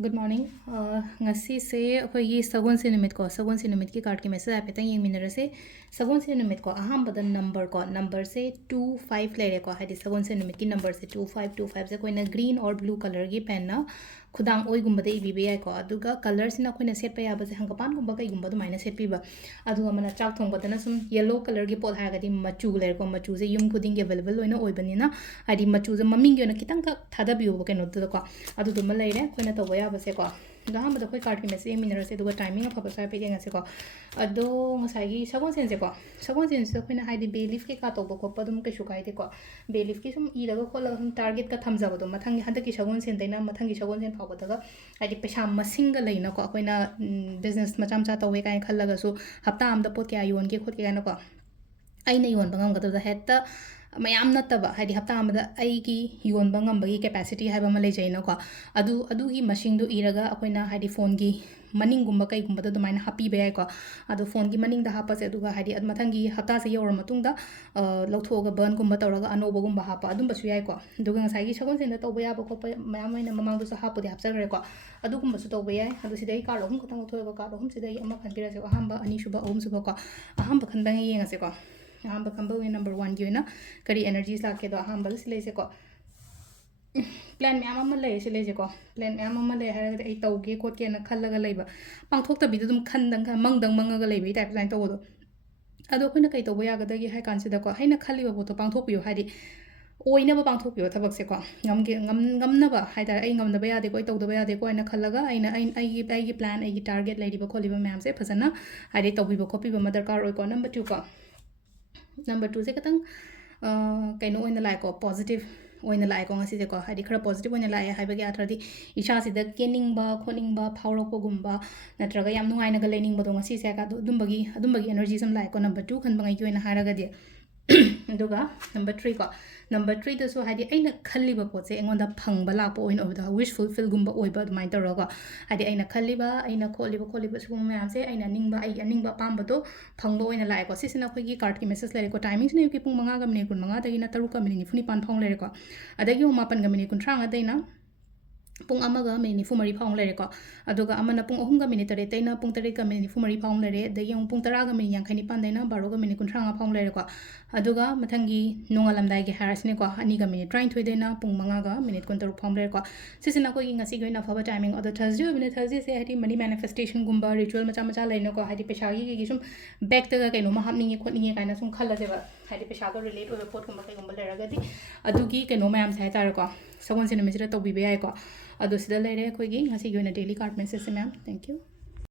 Good morning. Ngasi se akhoi sagon se numit ko sagon se numit ki card ki message ape tang yeng minara se sagon se numit ko aham badan number se 25 le re ko hadi sagon se numit ki number se 2525 se koina green or blue color gi pen na khudang oi gumba de ibi be ko aduga color sina koina set pa ya ba se hangapan gumba kai gumba du maina set pi ba aduga mana chak thong badana sum yellow color gi pot ha ga di machu le ko machu se yum khuding ge available oina oi bani na hadi machu se maming ge na kitang ka thada bi bo ke no du ko adu du ma le re koina to ya ba se ko Gaham the card message mineral say the timing of a paying as a go. Ado Masagi, Sagon sense go. Sagon sense when I had the bailiff kick out of the copadum Kashukai the co. Bailiff kisum either go call target ka thumbs up. Matang had the Kishagon sentena, Matangi Shagon and Pavataga. I did Pesham a single lane of when a business Matam Sata Wake and Kalagasu, Haptam the Pokia, you won't get Hokianoko. I know you want Banga to the head. mayam nattaba hadi hapta amada aigi yonba ngambagi capacity haiba ma lejaina ko adu gi machine du iraga akoina hadi phone gi maning gumba kai gumba du maina happy be ko adu phone gi maning da hapa se aduga hadi mathangi hapta se yor matung da lauthoga burn gumba tawraga anoba gumba hapa adum basu yai ko aduga ngasai gi sagon sen da tawba ya ba ko mayam maina mamang du sa hapu de hapsa gre ko adu gumba su tawba yai adu sidai ka lohum ko tang thoga ka lohum sidai amma khan bira se ahamba ani shuba ohum suba ko ahamba khan bang yenga se ko ahamba kamba number 1 gi na kari energies la ke do ahamba sile se ko plan me amma le sile se ko plan me amma le ha ai taw ge ko ke na khallaga leiba pangthok ta bi dum khandang ka mangdang mangaga leibai type line taw do ado khona kai taw ya ga da gi hai kan se da ko haina khali ba to pangthok pi hari oina ba pangthok pi thabak se ko ngam na ba hai da ai ngam na ba ya de ko taw da ba ya de ko aina khallaga aina ai gi plan ai gi target lady ba kholi ba ma'am se phasana hari taw bi ba copy ba mother car oi ko number 2 ko number 2 se katang kaino oina lai ko positive oina lai ko ngasi se ko hadi khara positive oina lai hai ba ge athadi isha si da kening ba khoning ba phawro ko gumba natraga yam nungai na ga lening ba do ngasi se ka dum bagi energy sam lai ko number 2 khan bangai ki oina haraga de duga number 3 ko number 3 da so hadi aina khalliba po se engonda phangba la po oin obda wish fulfill gumba oiba dumai toroga hadi aina khalliba aina kholiba su mayam se aina ningba ai aningba pamba do phangba oina lai ko sisina khoi gi card ki message lai ko timings ne ki pung manga ga mine kun manga da ina taru ka mine funi pan phang lai ko adagi o mapan ga mine kun thranga daina pung amaga mini nifu mari phang lere ko aduga amana pung ohum ga mini tare taina pung tare ka mini nifu mari phang lere de yung pung tara ga mini yang khani pan daina baro ga mini kunthra nga phang lere ko aduga mathangi nongalam dai ge haras ne ko ani ga mini trying thoi daina pung manga ga minute kun taru phang lere ko sisina ko gi ngasi go na phaba timing other thursday mini thursday se hadi money manifestation gumba ritual macha laina ko hadi pesha gi sum back ta ga kaino ma hapning ge khotning ge kaina sum khalla se ba hadi pesha ga relate obe pot gumba kai gumba lere ga di adugi kaino mayam sai tar ko sagon sin me jira to bi be ai ko ado sida lere ko gi ngasi go na daily card message se ma'am thank you